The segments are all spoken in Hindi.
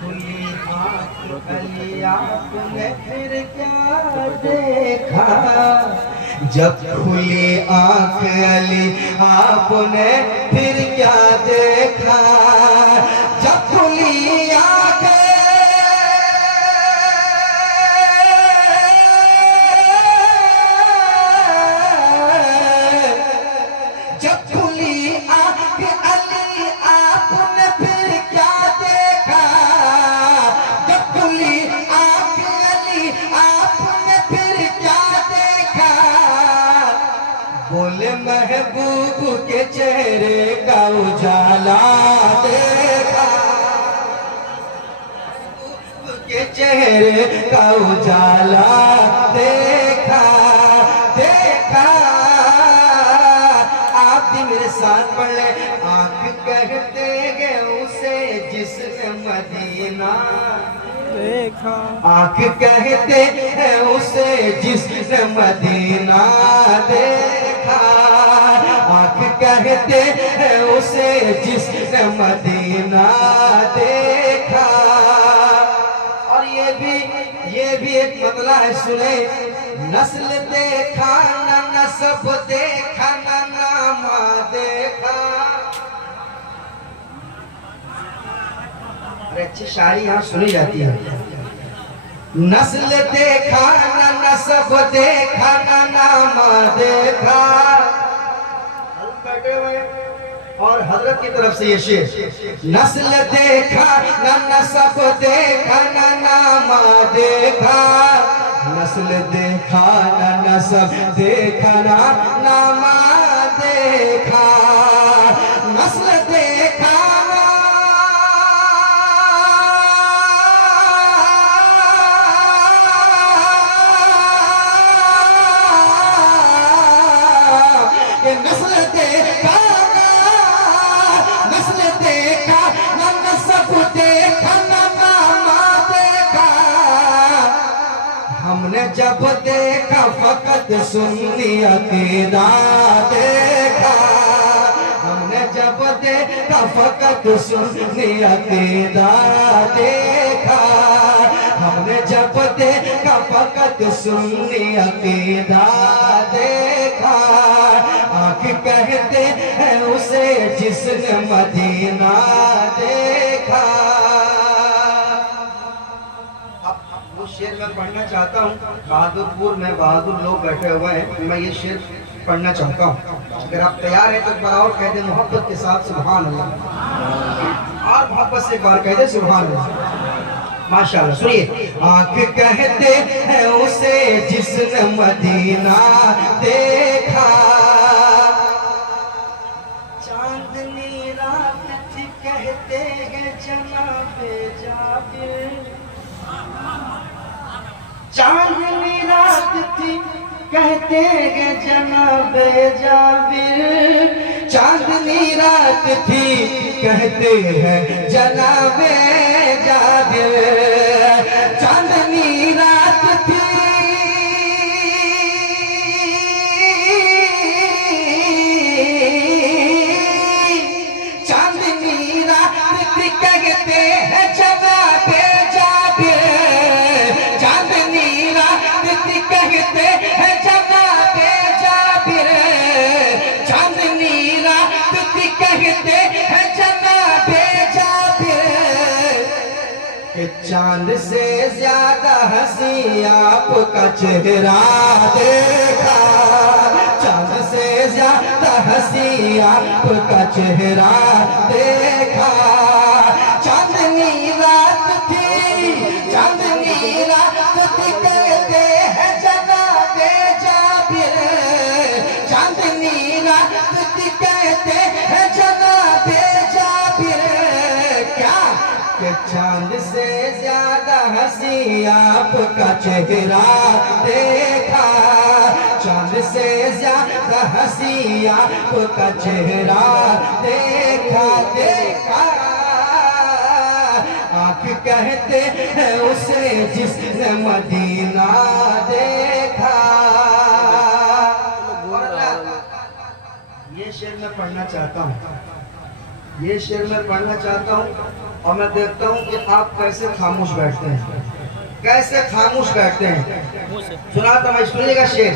खुली आँख अली आपने फिर क्या देखा, जब खुली आँख अली आपने फिर क्या देखा, जब खुली आँख जब खुली आँख अली आपने फिर क्या देखा, जब खुली आँख अली आपने फिर क्या देखा, बोले महबूब के चेहरे का उजाला देखा, महबूब के चेहरे का उजाला देखा, देखा मेरे साथ पढ़ ले। आँख कहते हैं उसे जिसने मदीना देखा, आँख कहते हैं उसे जिसने मदीना देखा, आँख कहते हैं उसे जिसने मदीना देखा। और ये भी एक मतला है, सुने, नस्ल देखा न नसब देखा न नामा देखा। अरे अच्छी शायरी यहाँ सुनी जाती है। नस्ल देखा न नसब देखा न नामा देखा। बैठे हुए और हजरत की तरफ से ये शेर, नस्ल देखा न नसब देखा न नामा देखा, नस्ल देखा न नसब देखा न नामा देखा, नस्ल देखा ये नस्ल देखा, नस्ल देखा न नसब देखा न नामा देखा। हमने जब देखा फकत सुन्नी अकीदा देखा, हमने जब देखा फकत सुन्नी अकीदा देखा, हमने जब देखा फकत सुन्नी अकीदा देखा। आँख कहते हैं उसे जिसने मदीना देखा। वो शेर मैं पढ़ना चाहता हूँ। बहादुरपुर में बहादुर लोग बैठे हुए हैं, मैं ये शेर पढ़ना चाहता हूँ। अगर आप तैयार हैं तो एक बार और कह दे मोहब्बत के साथ सुभान अल्लाह, और मोहब्बत से एक बार कह दे सुभान अल्लाह। माशाअल्लाह, सुनिए। आँख कहते हैं उसे जिसने मदीना देखा, चांदनी रात थी कहते हैं जनाबे जाबिर, चांदनी रात थी कहते हैं जनाबे जाबिर, चांदनी रात थी कहते हैं जनाबे जाबिर, चांदनी रात थी, चांदनी रात थी कहते हैं जनाबे जाबिर, चांदनी रात थी कहते हैं जनाबे जाबिर, चांदनी रात थी कहते हैं जनाबे जाबिर। कि चांद से ज्यादा हंसी आपका चेहरा देखा, चांद से ज्यादा हंसी आपका चेहरा देखा, चांदनी रात थी, चांदनी रात थी कहते हैं जनाबे जाबिर, चांदनी रात थी कहते हैं जनाबे जाबिर। क्या कि चांद से ज्यादा हंसी आपका चेहरा देखा, चांद से ज्यादा हंसी आपका चेहरा देखा, देखा। आँख कहते हैं उसे जिसने मदीना देखा। ये शेर मैं पढ़ना चाहता हूँ, ये शेर मैं पढ़ना चाहता हूँ। और मैं देखता हूँ कि आप कैसे खामोश बैठते हैं, कैसे खामोश बैठते हैं। सुना तो मैं सुनिएगा शेर,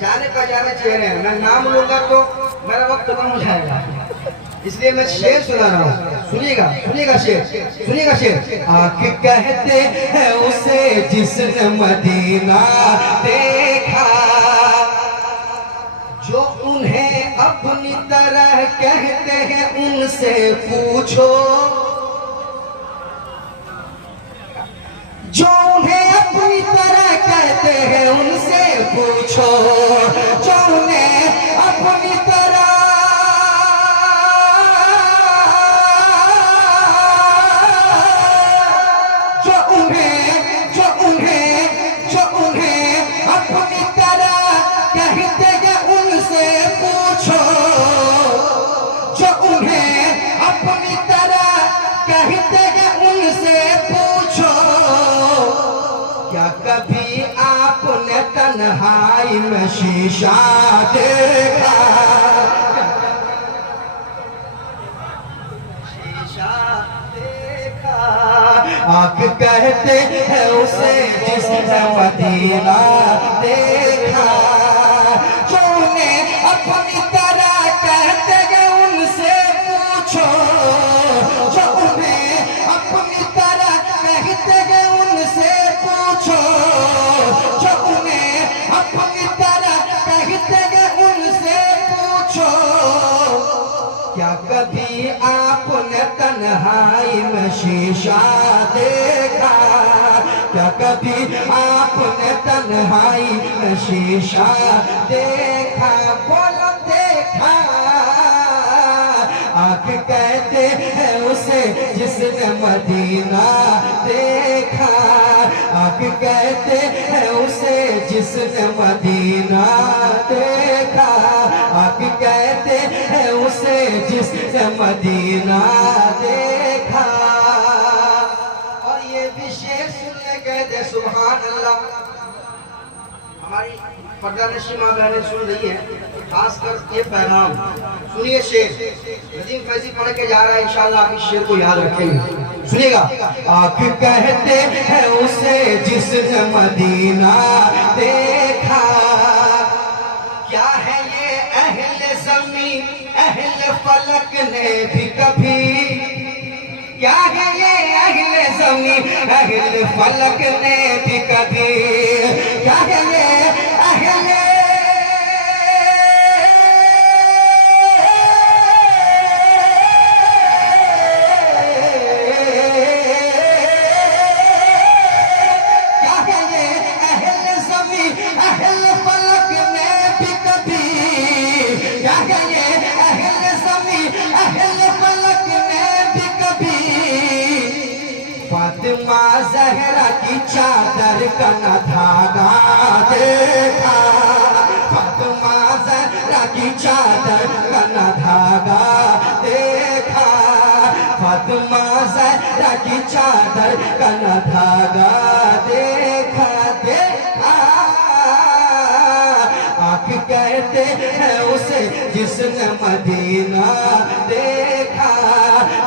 जाने पहचाने चेहरे हैं, मैं नाम लूंगा तो मेरा वक्त खत्म हो जाएगा, इसलिए मैं शेर सुना रहा हूँ। सुनिएगा सुनिएगा शेर, सुनिएगा शेर। आँख कहते हैं उसे जिसने मदीना देखा, जो उन्हें अपनी तरह कहते हैं उनसे पूछो, जो उन्हें अपनी तरह कहते हैं उनसे पूछो, जो उन्हें अपनी तरह अपनी तरह कहते हैं उनसे पूछो, जो उन्हें अपनी तरह कहते हैं उनसे पूछो। क्या कभी आपने तन्हाई में शीशा देखा, शीशा देखा। आँख कहते हैं उसे जिसने मदीना देखा, जो उन्हें अपनी तरह कहते हैं उनसे पूछो, जो उन्हें अपनी तरह कहते हैं उनसे पूछो, जो उन्हें अपनी तरह कहते हैं उनसे पूछो। क्या कभी आपने तन्हाई में शीशा देखा, क्या कभी आपने तन्हाई में शीशा देखा, बोलो देखा। आँख कहते हैं उसे जिसने मदीना देखा, आँख कहते हैं उसे जिसने मदीना देखा, आँख कहते हैं उसे जिसने मदीना देखा। और ये विशेष सुनने गए थे, सुभान अल्लाह। हमारी पर्दानशी माँ बहनें सुन रही है, खासकर ये पैगाम सुनिए। शेर नजीम फैजी पढ़ के जा रहा है, इंशाल्लाह आप इस शेर को याद रखेंगे। सुनिएगा। आँख कहते हैं उसे जिसने मदीना देखा, क्या है ये अहले ज़मीन अहले फलक ने भी कभी, क्या है ये अहले ज़मीन अहले फलक ने भी कभी, क्या है ये अहले फातिमा ज़हरा की चादर का न धागा देखा, फातिमा ज़हरा की चादर का न धागा देखा, फातिमा ज़हरा की चादर का न धागा देखा देखा। आँख कहते हैं उसे जिसने मदीना देखा,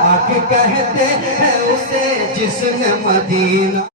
आँख कहते हैं उसे जिसने मदीना